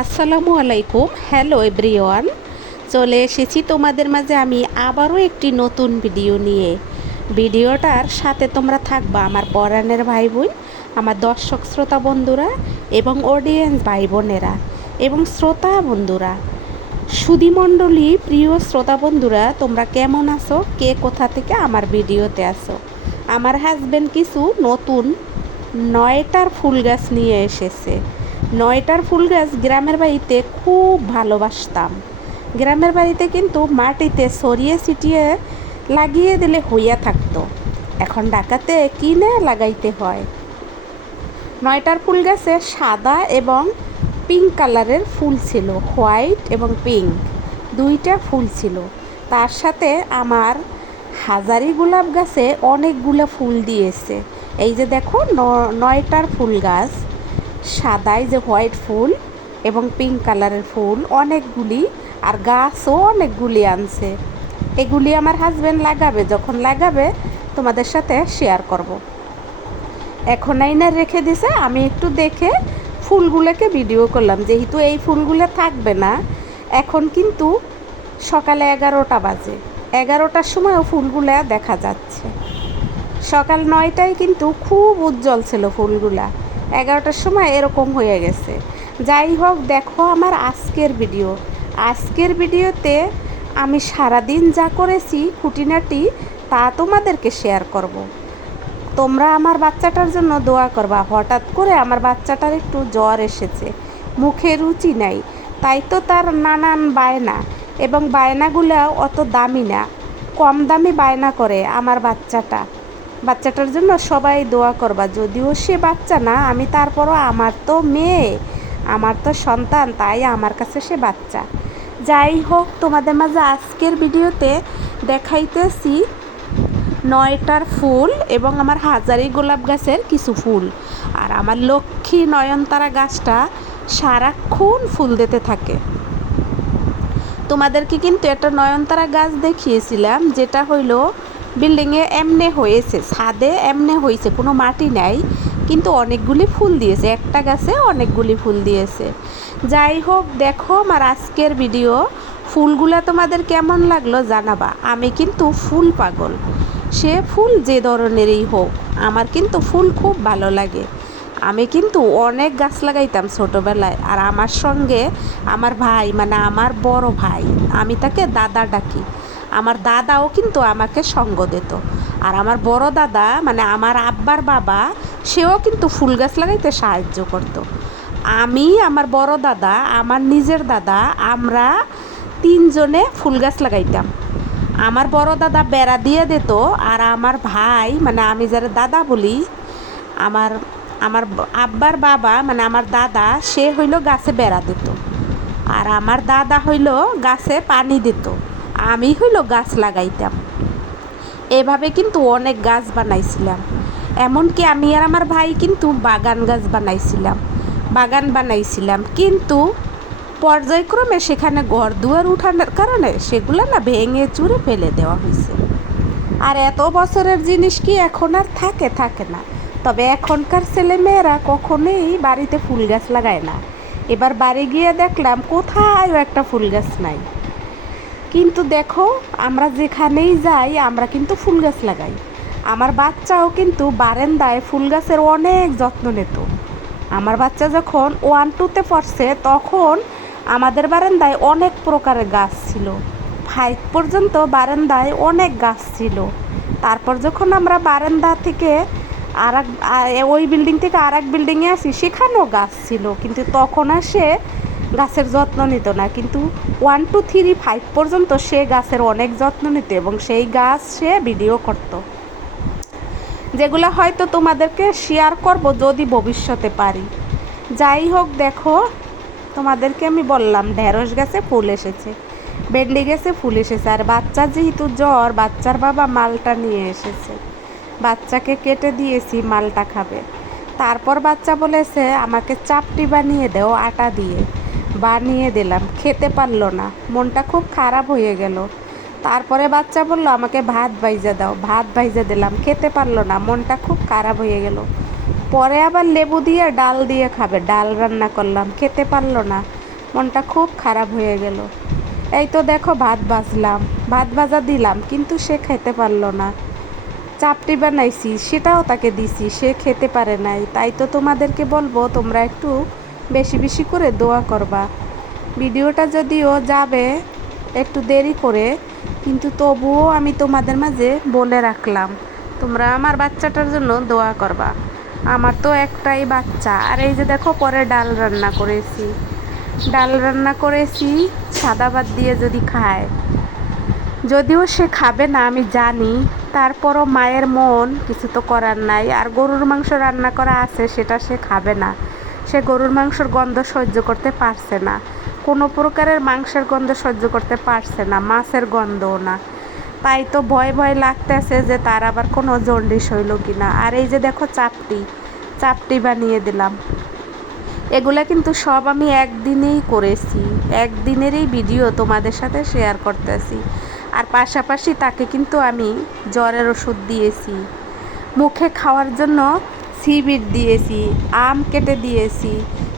আসসালামু আলাইকুম। Hello everyone, চলে এসেছি তোমাদের মাঝে আমি আবারও একটি নতুন ভিডিও নিয়ে। ভিডিওটার সাথে তোমরা থাকবা আমার পরাণের ভাই বোন, আমার দর্শক শ্রোতা বন্ধুরা এবং অডিয়েন্স ভাই বোনেরা এবং শ্রোতা বন্ধুরা, সুধীমণ্ডলী, প্রিয় শ্রোতা বন্ধুরা, তোমরা কেমন আছো? কে কোথা থেকে আমার ভিডিওতে আসো? আমার হাজব্যান্ড কিছু নতুন 9টার ফুল গাছ নিয়ে এসেছে। 9টার ফুল গাছ গ্রামের বাড়িতে খুব ভালোবাসতাম। গ্রামের বাড়িতে কিন্তু মাটিতে ছড়িয়ে ছিটিয়ে লাগিয়ে দিলে হইয়া থাকতো, এখন ঢাকাতে কিনে লাগাইতে হয়। 9টার ফুল গাছে সাদা এবং পিঙ্ক কালারের ফুল ছিল, হোয়াইট এবং পিঙ্ক দুইটা ফুল ছিল। তার সাথে আমার হাজারি গোলাপ গাছে অনেকগুলো ফুল দিয়েছে। এই যে দেখো 9টার ফুল গাছ, সাদাই যে হোয়াইট ফুল এবং পিঙ্ক কালারের ফুল অনেকগুলি, আর গাছও অনেকগুলি আনছে। এগুলি আমার হাজব্যান্ড লাগাবে, যখন লাগাবে তোমাদের সাথে শেয়ার করব। এখন আইনা রেখে দিছে, আমি একটু দেখে ফুলগুলোকে ভিডিও করলাম, যেহেতু এই ফুলগুলো থাকবে না। এখন কিন্তু সকালে 11টা বাজে, 11টার সময়ও ফুলগুলা দেখা যাচ্ছে। সকাল 9টায় কিন্তু খুব উজ্জ্বল ছিল ফুলগুলা, 11টার সময় এরকম হয়ে গেছে। যাই হোক, দেখো আমার আজকের ভিডিও। আজকের ভিডিওতে আমি সারাদিন যা করেছি খুঁটিনাটি তা তোমাদেরকে শেয়ার করব। তোমরা আমার বাচ্চাটার জন্য দোয়া করবা। হঠাৎ করে আমার বাচ্চাটার একটু জ্বর এসেছে, মুখে রুচি নাই, তাই তো তার নানান বায়না, এবং বায়নাগুলো অত দামি না, কম দামি বায়না করে আমার বাচ্চাটার জন্য সবাই দোয়া করবা। যদিও সে বাচ্চা না, আমি তারপরও, আমার তো মেয়ে, আমার তো সন্তান, তাই আমার কাছে সে বাচ্চা। যাই হোক, তোমাদের মাঝে আজকের ভিডিওতে দেখাইতেছি 9টার ফুল এবং আমার হাজারি গোলাপ গাছের কিছু ফুল। আর আমার লক্ষ্মী নয়নতারা গাছটা সারাক্ষণ ফুল দিতে থাকে। তোমাদেরকে কিন্তু একটা নয়নতারা গাছ দেখিয়েছিলাম, যেটা হইল বিল্ডিংয়ে এমনে হয়েছে, ছাদে এমনে হয়েছে, কোনো মাটি নাই, কিন্তু অনেকগুলি ফুল দিয়েছে, একটা গাছে অনেকগুলি ফুল দিয়েছে। যাই হোক, দেখো আমার আজকের ভিডিও। ফুলগুলা তোমাদের কেমন লাগলো জানাবা। আমি কিন্তু ফুল পাগল, সে ফুল যে ধরনেরই হোক, আমার কিন্তু ফুল খুব ভালো লাগে। আমি কিন্তু অনেক গাছ লাগাইতাম ছোটোবেলায়, আর আমার সঙ্গে আমার ভাই, মানে আমার বড় ভাই, আমি তাকে দাদা ডাকি, আমার দাদাও কিন্তু আমাকে সঙ্গ দিত। আর আমার বড় দাদা, মানে আমার আব্বার বাবা, সেও কিন্তু ফুল গাছ লাগাইতে সাহায্য করত। আমি, আমার বড় দাদা, আমার নিজের দাদা, আমরা তিনজনে ফুল গাছ লাগাইতাম। আমার বড় দাদা বেড়া দিয়ে দিত, আর আমার ভাই, মানে আমি যারা দাদা বলি, আমার আমার আব্বার বাবা, মানে আমার দাদা, সে হইল গাছে বেড়া দিত, আর আমার দাদা হইল গাছে পানি দিত, আমি হইল গাছ লাগাইতাম। এভাবে কিন্তু অনেক গাছ বানাইছিলাম। এমনকি আমি আর আমার ভাই কিন্তু বাগান বানাইছিলাম, কিন্তু পর্যায়ক্রমে সেখানে ঘর দুয়ার উঠানোর কারণে সেগুলো না ভেঙে চুরে ফেলে দেওয়া হয়েছে। আর এত বছরের জিনিস কি এখন আর থাকে না। তবে এখনকার ছেলেমেয়েরা কখনোই বাড়িতে ফুল গাছ লাগায় না। এবার বাড়ি গিয়ে দেখলাম কোথাও একটা ফুল গাছ নাই। কিন্তু দেখো, আমরা যেখানেই যাই আমরা কিন্তু ফুল গাছ লাগাই। আমার বাচ্চাও কিন্তু বারান্দায় ফুল গাছের অনেক যত্ন নিত। আমার বাচ্চা যখন 1-2তে পড়ছে, তখন আমাদের বারান্দায় অনেক প্রকারের গাছ ছিল। 5 পর্যন্ত বারান্দায় অনেক গাছ ছিল। তারপর যখন আমরা বারান্দা থেকে ওই বিল্ডিং থেকে আরেক বিল্ডিংয়ে আসি, সেখানেও গাছ ছিল, কিন্তু তখন আর সে গাছের যত্ন নিত না। কিন্তু 1, 2, 3, 5 পর্যন্ত সে গাছের অনেক যত্ন নিত, এবং সেই গাছ সে ভিডিও করত, যেগুলো হয়তো তোমাদেরকে শেয়ার করব যদি ভবিষ্যতে পারি। যাই হোক, দেখো তোমাদেরকে আমি বললাম ঢেঁড়স গাছে ফুল এসেছে, ভেন্ডি গাছে ফুল এসেছে, আর বাচ্চার যেহেতু জ্বর, বাচ্চার বাবা মালটা নিয়ে এসেছে, বাচ্চাকে কেটে দিয়েছি, মালটা খাবে। তারপর বাচ্চা বলেছে আমাকে চাপটি বানিয়ে দাও, আটা দিয়ে বানিয়ে দিলাম, খেতে পারলো না, মনটা খুব খারাপ হয়ে গেল। তারপরে বাচ্চা বলল আমাকে ভাত ভাইজা দাও, ভাত ভাইজা দিলাম, খেতে পারলো না, মনটা খুব খারাপ হয়ে গেল। পরে আবার লেবু দিয়ে ডাল দিয়ে খাবে, ডাল রান্না করলাম, খেতে পারলো না। মনটা খুব খারাপ হয়ে গেল। এই তো দেখো ভাত ভাজলাম, ভাত ভাজা দিলাম, কিন্তু সে খেতে পারলো না। চাপটি বানাইছি, সেটাও তাকে দিছি, সে খেতে পারে নাই। তাই তো তোমাদেরকে বলবো তোমরা একটু বেশি বেশি করে দোয়া করবা। ভিডিওটা যদিও যাবে একটু দেরি করে, কিন্তু তবুও আমি তোমাদের মাঝে বলে রাখলাম তোমরা আমার বাচ্চাটার জন্য দোয়া করবা। আমার তো একটাই বাচ্চা। আর এই যে দেখো পরে ডাল রান্না করেছি, ডাল রান্না করেছি সাদা ভাত দিয়ে যদি খায়, যদিও সে খাবে না আমি জানি, তারপরও মায়ের মন, কিছু তো করার নাই। আর গরুর মাংস রান্না করা আছে, সেটা সে খাবে না। সে গরুর মাংসের গন্ধ সহ্য করতে পারছে না, কোনো প্রকারের মাংসের গন্ধ সহ্য করতে পারছে না, মাছের গন্ধও না। তাই তো ভয় ভয় লাগতেছে যে তার আবার কোনো জন্ডিস হইল কি না। আর এই যে দেখো চাপটি, চাপটি বানিয়ে দিলাম। এগুলা কিন্তু সব আমি একদিনেই করেছি, একদিনেরই ভিডিও তোমাদের সাথে শেয়ার করতেছি। আর পাশাপাশি তাকে কিন্তু আমি জ্বরের ওষুধ দিয়েছি, মুখে খাওয়ার জন্য সিবিট দিয়েছি, আম কেটে দিয়েছি।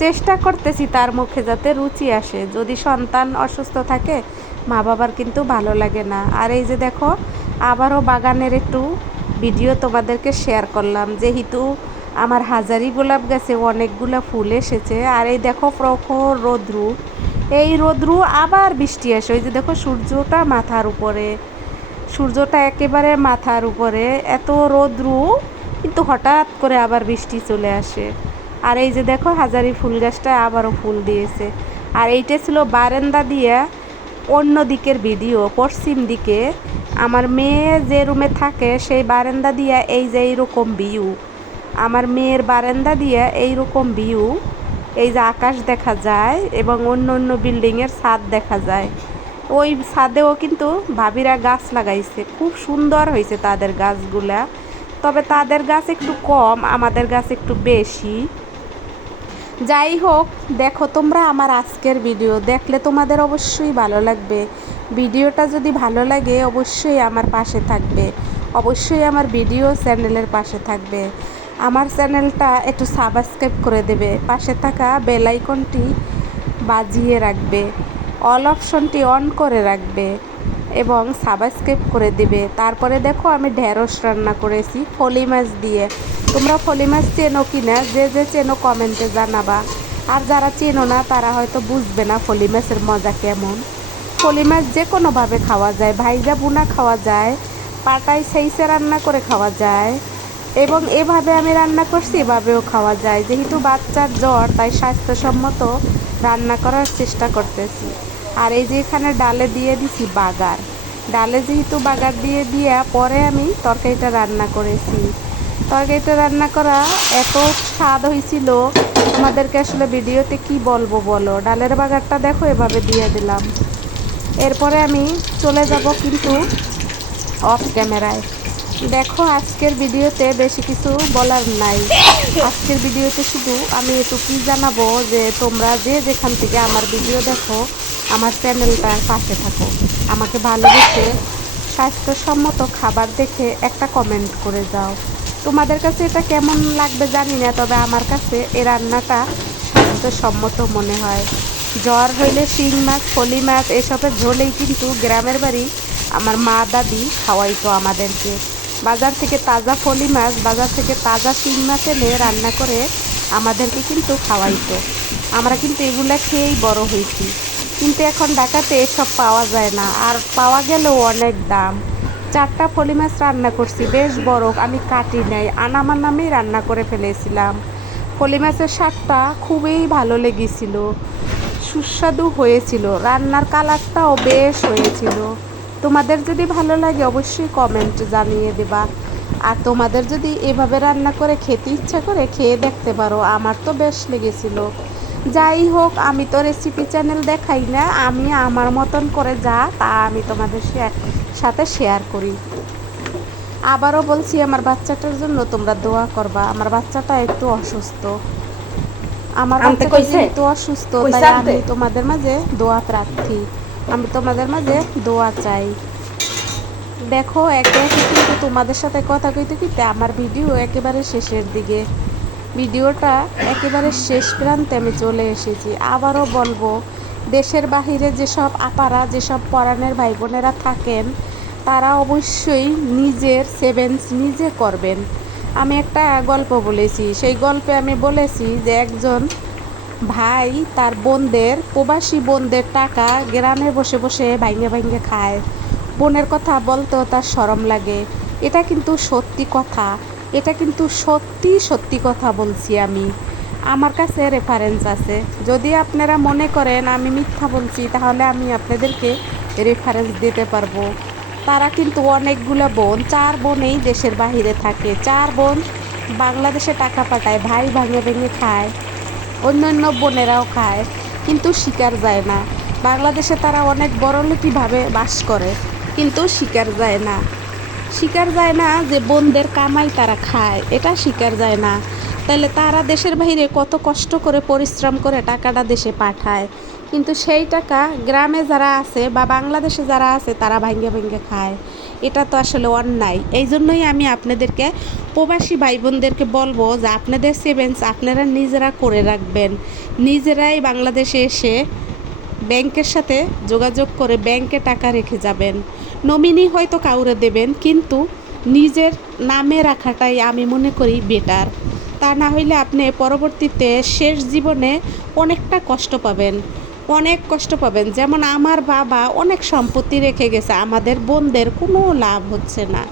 চেষ্টা করতেছি তার মুখে যাতে রুচি আসে। যদি সন্তান অসুস্থ থাকে মা বাবার কিন্তু ভালো লাগে না। আর এই যে দেখো আবারও বাগানের একটু ভিডিও তোমাদেরকে শেয়ার করলাম, যেহেতু আমার হাজারি গোলাপ গাছে অনেকগুলো ফুল এসেছে। আর এই দেখো প্রখর রৌদ্রু, এই রৌদ্রু আবার বৃষ্টি আসে। ওই যে দেখো সূর্যটা মাথার উপরে, সূর্যটা একেবারে মাথার উপরে, এত রৌদ্রু, কিন্তু হঠাৎ করে আবার বৃষ্টি চলে আসে। আর এই যে দেখো হাজারি ফুল গাছটা আবারও ফুল দিয়েছে। আর এইটা ছিল বারান্দা দিয়ে অন্য দিকের ভিডিও, পশ্চিম দিকে আমার মেয়ে যে রুমে থাকে সেই বারান্দা দিয়ে এই যে এইরকম ভিউ, আমার মেয়ের বারান্দা দিয়ে এইরকম ভিউ, এই যে আকাশ দেখা যায় এবং অন্য অন্য বিল্ডিংয়ের ছাদ দেখা যায়। ওই ছাদেও কিন্তু ভাবিরা গাছ লাগাইছে, খুব সুন্দর হয়েছে তাদের গাছগুলা। তবে তাদের গাছ একটু কম, আমাদের গাছ একটু বেশি। যাই হোক, দেখো তোমরা আমার আজকের ভিডিও দেখলে তোমাদের অবশ্যই ভালো লাগবে। ভিডিওটা যদি ভালো লাগে অবশ্যই আমার পাশে থাকবে, অবশ্যই আমার ভিডিও চ্যানেলের পাশে থাকবে। আমার চ্যানেলটা একটু সাবস্ক্রাইব করে দেবে, পাশে থাকা বেল আইকনটি বাজিয়ে রাখবে, অল অপশনটি অন করে রাখবে এবং সাবস্ক্রাইব করে দেবে। তারপরে দেখো আমি ঢেঁড়স রান্না করেছি ফলি মাছ দিয়ে। তোমরা ফলি মাছ চেনো কি না? যে যে চেনো কমেন্টে জানাবা। আর যারা চেনো না তারা হয়তো বুঝবে না ফলি মাছের মজা কেমন। ফলি মাছ যে কোনোভাবে খাওয়া যায়, ভাইজা বুনা খাওয়া যায়, পাটায় সেইসে রান্না করে খাওয়া যায়, এবং এভাবে আমি রান্না করছি এভাবেও খাওয়া যায়। যেহেতু বাচ্চার জ্বর তাই স্বাস্থ্যসম্মত রান্না করার চেষ্টা করতেছি। আর এই যে এখানে ডালে দিয়ে দিছি বাগার, ডালে যেহেতু বাগার দিয়ে পরে আমি তরকারিটা রান্না করেছি। তরকারিটা রান্না করা এত স্বাদ হয়েছিল, তোমাদেরকে আসলে ভিডিওতে কি বলবো বলো। ডালের বাগারটা দেখো এভাবে দিয়ে দিলাম। এরপরে আমি চলে যাব কিন্তু অফ ক্যামেরায়। দেখো আজকের ভিডিওতে বেশি কিছু বলার নাই। আজকের ভিডিওতে শুধু আমি এটুকুই জানাবো যে তোমরা যে যেখান থেকে আমার ভিডিও দেখো আমার চ্যানেলটার পাশে থাকো, আমাকে ভালোবেসে স্বাস্থ্যসম্মত খাবার দেখে একটা কমেন্ট করে যাও। তোমাদের কাছে এটা কেমন লাগবে জানি না, তবে আমার কাছে এই রান্নাটা স্বাস্থ্যসম্মত মনে হয়। জ্বর হইলে শিং মাছ, ফলি মাছ এসবের ঝোলেই কিন্তু গ্রামের বাড়ি আমার মা দাদি খাওয়াইতো আমাদেরকে। বাজার থেকে তাজা ফলি মাছ, বাজার থেকে তাজা শিং মাছ এনে রান্না করে আমাদেরকে কিন্তু খাওয়াইতো। আমরা কিন্তু এগুলা খেয়েই বড় হয়েছি। কিন্তু এখন ঢাকাতে এসব পাওয়া যায় না, আর পাওয়া গেলেও অনেক দাম। 4টা ফলি মাছ রান্না করছি, বেশ বড়, আমি কাটি নাই, আনামার নামেই রান্না করে ফেলেছিলাম। ফলি মাছের স্বাদটা খুবই ভালো লেগেছিল, সুস্বাদু হয়েছিল, রান্নার কালারটাও বেশ হয়েছিল। তোমাদের যদি ভালো লাগে অবশ্যই কমেন্ট জানিয়ে দেবা। আর তোমাদের যদি এভাবে রান্না করে খেতে ইচ্ছা করে খেয়ে দেখতে পারো, আমার তো বেশ লেগেছিল। যাই হোক, আমি তো রেসিপি চ্যানেল দেখাই না, আমি আমার মতন করে যা তা আমি তোমাদের সাথে শেয়ার করি। আবারও বলছি আমার বাচ্চাটার জন্য তোমরা দোয়া করবা। আমার বাচ্চাটা একটু অসুস্থ, আমার বাচ্চাটা যেহেতু অসুস্থ তাই আমি তোমাদের মাঝে দোয়া প্রার্থী, আমি তোমাদের মাঝে দোয়া চাই। দেখো একে একে কিন্তু তোমাদের সাথে কথা কইতে কইতে আমার ভিডিও একেবারে শেষের দিকে, ভিডিওটা একেবারে শেষ প্রান্তে আমি চলে এসেছি। আবারও বলবো দেশের বাহিরে যেসব আপারা, যেসব পরাণের ভাই বোনেরা থাকেন, তারা অবশ্যই নিজের সেভিংস নিজে করবেন। আমি একটা গল্প বলেছি, সেই গল্পে আমি বলেছি যে একজন ভাই তার বোনদের, প্রবাসী বোনদের টাকা গ্রামে বসে বসে ভাঙে ভাঙে খায়। বোনের কথা বলতেও তার শরম লাগে। এটা কিন্তু সত্যি কথা, এটা কিন্তু সত্যি সত্যি কথা বলছি আমি। আমার কাছে রেফারেন্স আছে। যদি আপনারা মনে করেন আমি মিথ্যা বলছি, তাহলে আমি আপনাদেরকে রেফারেন্স দিতে পারবো। তারা কিন্তু অনেকগুলো বোন, 4 বোনেই দেশের বাহিরে থাকে। 4 বোন বাংলাদেশে টাকা পাঠায়, ভাই ভাঙে ভেঙে খায়, অন্য অন্য বোনেরাও খায়, কিন্তু স্বীকার যায় না। বাংলাদেশে তারা অনেক বড়লোকিভাবে বাস করে, কিন্তু স্বীকার যায় না। স্বীকার যায় না যে বোনদের কামাই তারা খায়, এটা স্বীকার যায় না। তাহলে তারা দেশের বাইরে কত কষ্ট করে পরিশ্রম করে টাকাটা দেশে পাঠায়, কিন্তু সেই টাকা গ্রামে যারা আছে বা বাংলাদেশে যারা আছে তারা ভাঙ্গে ভাঙ্গে খায়। এটা তো আসলে অন্যায়। এই জন্যই আমি আপনাদেরকে, প্রবাসী ভাই বোনদেরকে বলবো যে আপনাদের সেভিংস আপনারা নিজেরা করে রাখবেন। নিজেরাই বাংলাদেশে এসে ব্যাংকের সাথে যোগাযোগ করে ব্যাংকে টাকা রেখে যাবেন। নমিনি হয়তো কাউরে দেবেন, কিন্তু নিজের নামে রাখাটাই আমি মনে করি বেটার। তা না হইলে আপনি পরবর্তীতে শেষ জীবনে অনেকটা কষ্ট পাবেন, অনেক কষ্ট পাবেন। যেমন আমার বাবা অনেক সম্পত্তি রেখে গেছে, আমাদের বোনদের কোনো লাভ হচ্ছে না।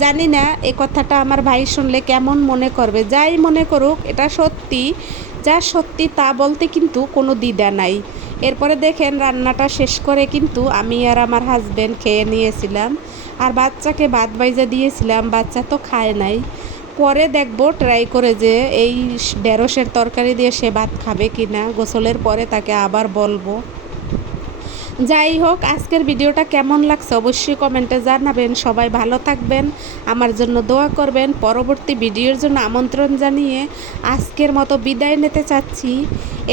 জানি না এ কথাটা আমার ভাই শুনলে কেমন মনে করবে। যাই মনে করুক, এটা সত্যি। যা সত্যি তা বলতে কিন্তু কোনো দ্বিধা নাই। এরপরে দেখেন রান্নাটা শেষ করে কিন্তু আমি আর আমার হাজব্যান্ড খেয়ে নিয়েছিলাম, আর বাচ্চাকে ভাত বাইজা দিয়েছিলাম, বাচ্চা তো খায় নাই। পরে দেখব ট্রাই করে যে এই ঢেঁড়সের তরকারি দিয়ে সে ভাত খাবে কি না। গোসলের পরে তাকে আবার বলবো। যাই হোক, আজকের ভিডিওটা কেমন লাগছে অবশ্যই কমেন্টে জানাবেন। সবাই ভালো থাকবেন, আমার জন্য দোয়া করবেন। পরবর্তী ভিডিওর জন্য আমন্ত্রণ জানিয়ে আজকের মতো বিদায় নিতে চাচ্ছি।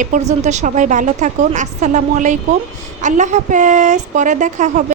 এ পর্যন্ত সবাই ভালো থাকুন। আসসালামু আলাইকুম, আল্লাহ হাফেজ, পরে দেখা হবে।